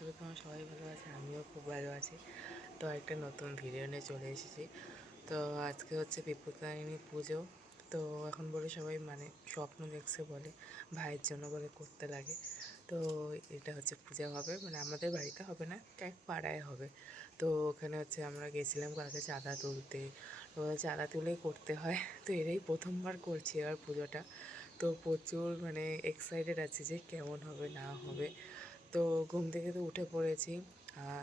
করি তোমরা সবাই ভালো আছে, আমিও খুব ভালো আছি। তো একটা নতুন ভিডিও নিয়ে চলে এসেছি। তো আজকে হচ্ছে বিপত্তারিণী পুজো। তো এখন বলে সবাই মানে স্বপ্ন দেখছে বলে, ভাইয়ের জন্য বলে করতে লাগে। তো এটা হচ্ছে পূজা হবে, মানে আমাদের বাড়িতে হবে না, এক পাড়ায় হবে। তো ওখানে হচ্ছে আমরা গেছিলাম কালকে চাঁদা তুলতে। তো চাঁদা তুলেই করতে হয়। তো এটাই প্রথমবার করছি এবার পুজোটা। তো প্রচুর মানে এক্সাইটেড আছি যে কেমন হবে না হবে। তো ঘুম থেকে তো উঠে পড়েছি,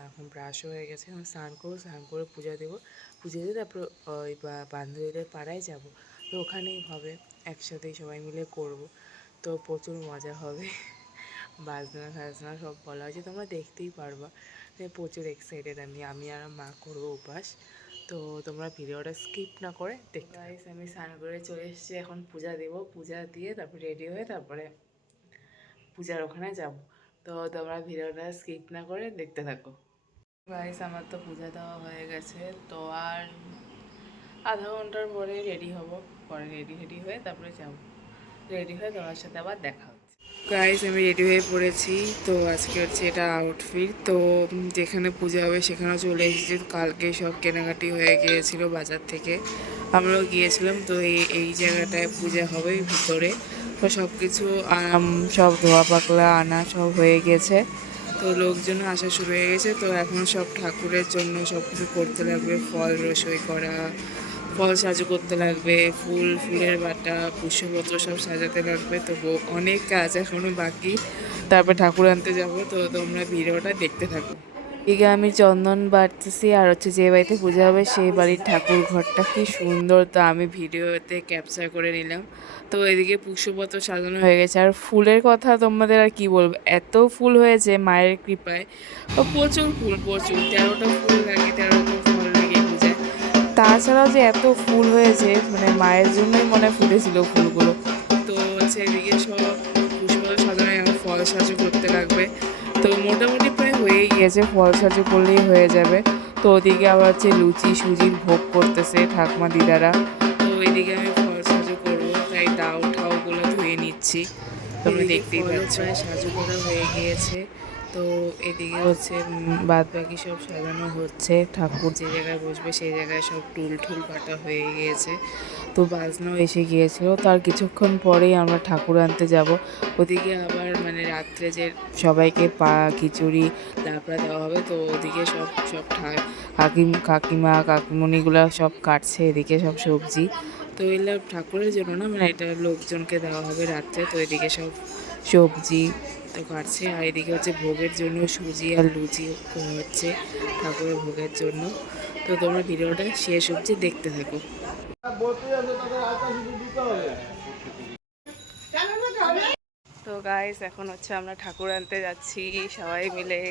এখন ব্রাশও হয়ে গেছে, এখন স্নান করবো, স্নান করে পূজা দেবো। পুজো দিয়ে তারপর ওই বান্ধবীদের পাড়ায় যাব। তো ওখানেই হবে, একসাথেই সবাই মিলে করব। তো প্রচুর মজা হবে। বাজনা ফাজনা সব বলা হয়েছে, তোমরা দেখতেই পারবা। প্রচুর এক্সাইটেড আমি আর মা করবো উপাস। তো তোমরা ভিডিওটা স্কিপ না করে দেখতে। গাইস আমি স্নান করে চলে এসেছি, এখন পূজা দেবো, পূজা দিয়ে তারপর রেডি হয়ে তারপরে পূজার ওখানে যাব। তো তোমরা ভিডিওটা স্কিপ না করে দেখতে থাকো। গাইস আমার তো পূজা দেওয়া হয়ে গেছে, তো আর আধা ঘন্টার পরে রেডি হব। পরে রেডি হয়ে তারপরে যাব। রেডি হয়ে তোমার সাথে আবার দেখা হচ্ছে। গাইস আমি রেডি হয়ে পড়েছি। তো আজকে হচ্ছে এটা আউটফিট। তো যেখানে পূজা হবে সেখানেও চলে এসেছি। কালকে সব কেনাকাটি হয়ে গিয়েছিল বাজার থেকে, আমরাও গিয়েছিলাম। তো এই জায়গাটায় পূজা হবে ভিতরে। তো সব কিছু সব ধোয়া পাকলা আনা সব হয়ে গেছে। তো লোকজন আসা শুরু হয়ে গেছে। তো এখন সব ঠাকুরের জন্য সব কিছু করতে লাগবে, ফল রসই করা, ফল সাজু করতে লাগবে, ফুলের বাটা, পুষ্পপত্র সব সাজাতে লাগবে। তো অনেক কাজ এখনও বাকি, তারপর ঠাকুর আনতে যাব। তো তোমরা ভিডিওটা দেখতে থাকো। এদিকে আমি চন্দন বাড়তেছি, আর হচ্ছে যে বাড়িতে পূজা হবে সেই বাড়ির ঠাকুর ঘরটা কি সুন্দর, তো আমি ভিডিওতে ক্যাপচার করে নিলাম। তো এদিকে পুষ্পপত্র সাজানো হয়ে গেছে, আর ফুলের কথা তোমাদের আর কি বলবো, এত ফুল হয়েছে মায়ের কৃপায়। প্রচুর ফুল, প্রচুর 13টা ফুল লাগে, 13টা ফল লাগে পূজায়। তাছাড়াও যে এত ফুল হয়েছে, মানে মায়ের জন্যই মনে হয় ফুটেছিল ফুলগুলো। তো হচ্ছে এদিকে সব পুষ্পপত্র সাজানো, এখন ফল সাজু করতে লাগবে। তো মোটামুটি প্রায় হয়েই গিয়েছে, ফল সাজু করলেই হয়ে যাবে। তো ওদিকে আবার হচ্ছে লুচি সুজির ভোগ করতেছে ঠাকুমা দিদারা। তো এদিকে আমি ফল সাজু করবো, তাই ঠাউগুলো ধুয়ে নিচ্ছি। তোমরা দেখতেই পাচ্ছ প্রায় সাজু করা হয়ে গিয়েছে। তো এদিকে হচ্ছে বাদ বাকি সব সাজানো হচ্ছে, ঠাকুর যে জায়গায় বসবে সেই জায়গায় সব টুল কাটা হয়ে গিয়েছে। তো বাজনাও এসে গিয়েছিল। তো আর কিছুক্ষণ পরেই আমরা ঠাকুর আনতে যাব। ওদিকে আবার মানে রাত্রে যে সবাইকে খিচুড়ি লাবড়া দেওয়া হবে। তো ওদিকে সব সব কাকিমা কাকিমণিগুলো সব কাটছে, এদিকে সব সবজি। তো এগুলো ঠাকুরের জন্য না, মানে এটা লোকজনকে দেওয়া হবে রাত্রে। তো এদিকে সব সবজি তো কাটছে, আর এদিকে হচ্ছে ভোগের জন্য সুজি আর লুচি হচ্ছে ঠাকুরের ভোগের জন্য। তো তোমরা ভিডিওটা শেষ অবধি দেখতে থাকো। তো গাইস এখন হচ্ছে আমরা ঠাকুর আনতে যাচ্ছি সবাই মিলে।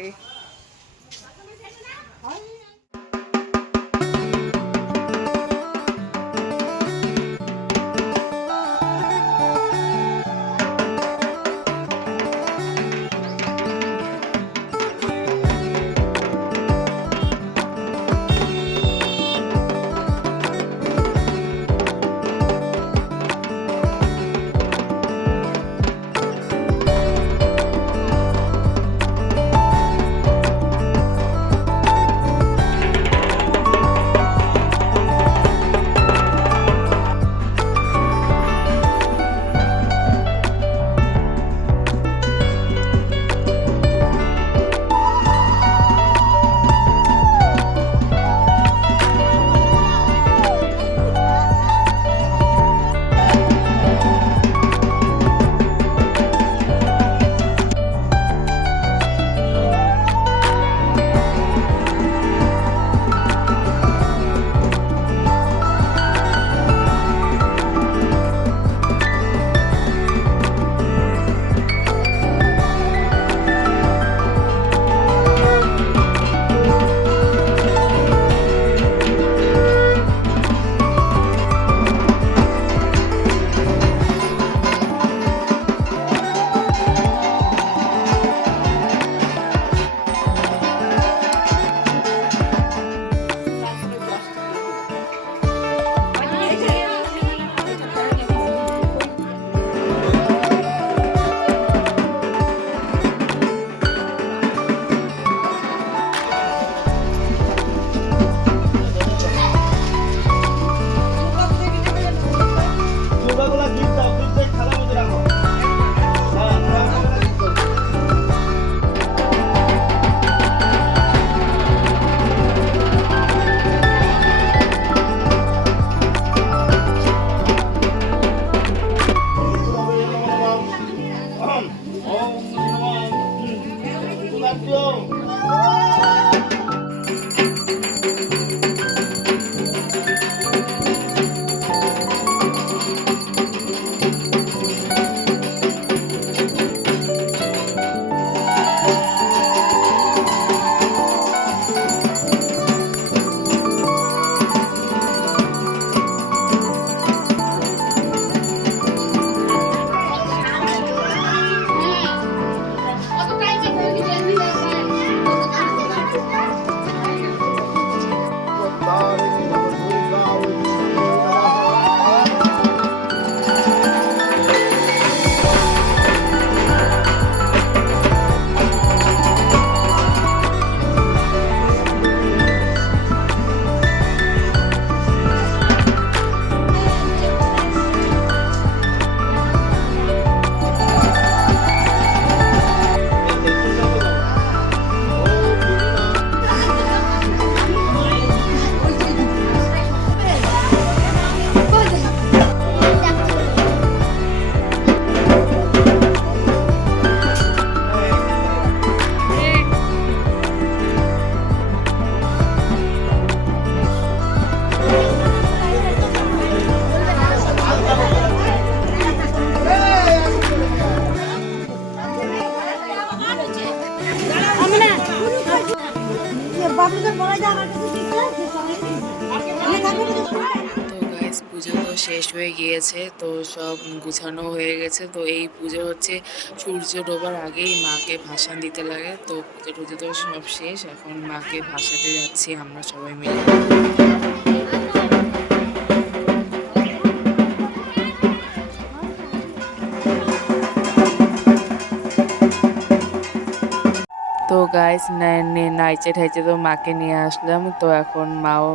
ফ্রেশ হয়ে গিয়েছে, তো সব গুছানো হয়ে গেছে। তো এই পুজো হচ্ছে সূর্য ডোবার আগেই মাকে ভাসান দিতে লাগে। তো পুজো টুজো তো সব শেষ, এখন মাকে ভাসাতে যাচ্ছি আমরা সবাই মিলে। তো গাইস নাইচে ঠাইচে তো মাকে নিয়ে আসলাম। তো এখন মাও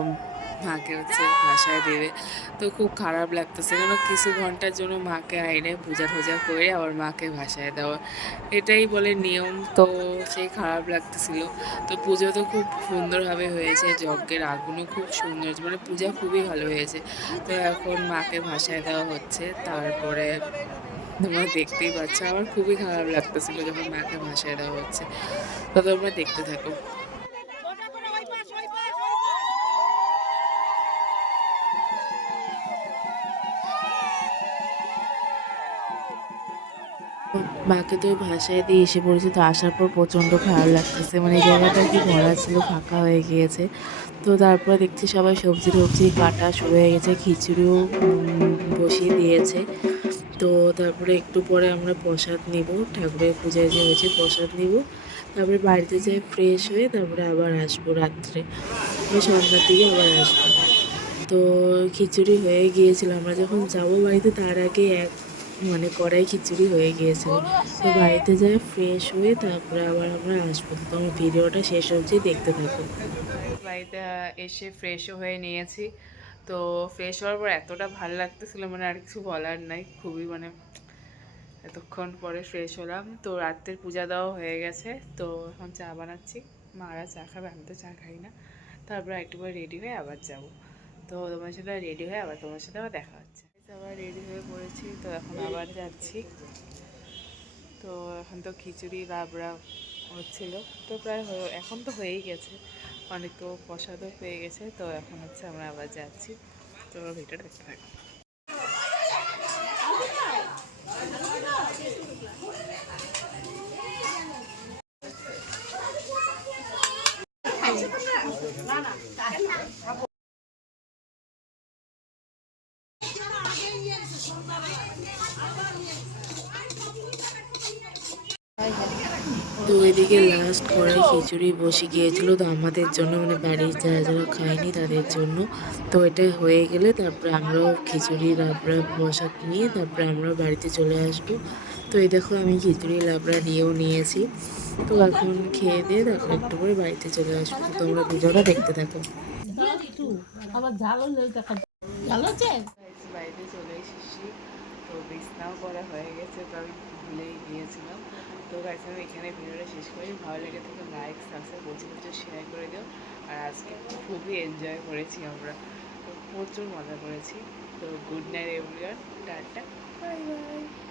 মাকে হচ্ছে ভাসায় দেবে। তো খুব খারাপ লাগতেছে, কেন কিছু ঘন্টার জন্য মাকে আইনে পূজা টুজা করে আবার মাকে ভাসায় দেওয়া, এটাই বলে নিয়ম। তো সেই খারাপ লাগতেছিল। তো পুজো তো খুব সুন্দরভাবে হয়েছে, যজ্ঞের আগুনও খুব সুন্দর হয়েছে, মানে পূজা খুবই ভালো হয়েছে। তো এখন মাকে ভাসায় দেওয়া হচ্ছে। তারপরে তোমরা দেখতেই পাচ্ছ, আমার খুবই খারাপ লাগতেছিল যখন মাকে ভাসায় দেওয়া হচ্ছে। তো তোমরা দেখতে থাকো। মাকে তো ভাসায় দিয়ে এসে পড়েছে। তো আসার পর প্রচণ্ড খারাপ লাগতেছে, মানে জায়গাটা কি ভরা ছিল, ফাঁকা হয়ে গিয়েছে। তো তারপরে দেখছি সবাই সবজি টবজি কাটা শুরু হয়ে গেছে, খিচুড়িও বসিয়ে দিয়েছে। তো তারপরে একটু পরে আমরা প্রসাদ নিব, ঠাকুরের পূজায় যে হয়েছে প্রসাদ নিব। তারপরে বাড়িতে যাই ফ্রেশ হয়ে, তারপরে আবার আসবো রাত্রে, সন্ধ্যার দিকে আবার আসবো। তো খিচুড়ি হয়ে গিয়েছিল, আমরা যখন যাবো বাড়িতে তার আগে মানে কড়াই খিচুড়ি হয়ে গিয়েছিল। তো বাড়িতে যাই ফ্রেশ হয়ে তারপরে আবার আমরা আসবো। তো তোমার ভিডিওটা শেষ অবধি দেখতে থাকো। বাড়িতে এসে ফ্রেশও হয়ে নিয়েছি। তো ফ্রেশ হওয়ার পর এতটা ভালো লাগতেছিল, মানে আর কিছু বলার নাই, খুবই মানে এতক্ষণ পরে ফ্রেশ হলাম। তো রাত্রের পূজা দেওয়া হয়ে গেছে। তো এখন চা বানাচ্ছি, মারা চা খাবে, আমি তো চা খাই না। তারপর একটু করে রেডি হয়ে আবার যাব। তো তোমার সাথে রেডি হয়ে আবার তোমার সাথে আবার দেখা হচ্ছে। আবার রেডি হয়ে পড়েছি, তো এখন আবার যাচ্ছি। তো এখন তো খিচুড়ি লাবড়া হচ্ছিল, তো প্রায় এখন তো হয়েই গেছে, অনেক তো প্রসাদও পেয়ে গেছে। তো এখন হচ্ছে আমরা আবার যাচ্ছি। তো ভিডিওটা দেখতে থাকো। তো এদিকে লাস্ট কড়াই খিচুড়ি বসে গিয়েছিল, তো আমাদের জন্য, মানে বাড়ির যারা যারা খায়নি তাদের জন্য। তো এটা হয়ে গেলে তারপরে আমরাও খিচুড়ি লাবড়া প্রসাদ নিয়ে তারপরে আমরাও বাড়িতে চলে আসবো। তো এই দেখো আমি খিচুড়ি লাবড়া নিয়েও নিয়েছি। তো এখন খেয়ে দিয়ে তারপর একটু করে বাড়িতে চলে আসবো। তো তোমরা ভিডিওটা দেখতে থাকো। বাড়িতে চলে এসেছি। তো বিছনাও করা হয়ে গেছে, তো আমি ভুলেই গিয়েছিলাম। তো গাইস আমি এখানে ভিডিওটা শেষ করি। ভালো লেগে থাকে লাইক সাবস্ক্রাইব প্রচুর শেয়ার করে দিও। আর আজকে খুবই এনজয় করেছি আমরা, তো প্রচুর মজা করেছি। তো good night everyone, tata, bye bye.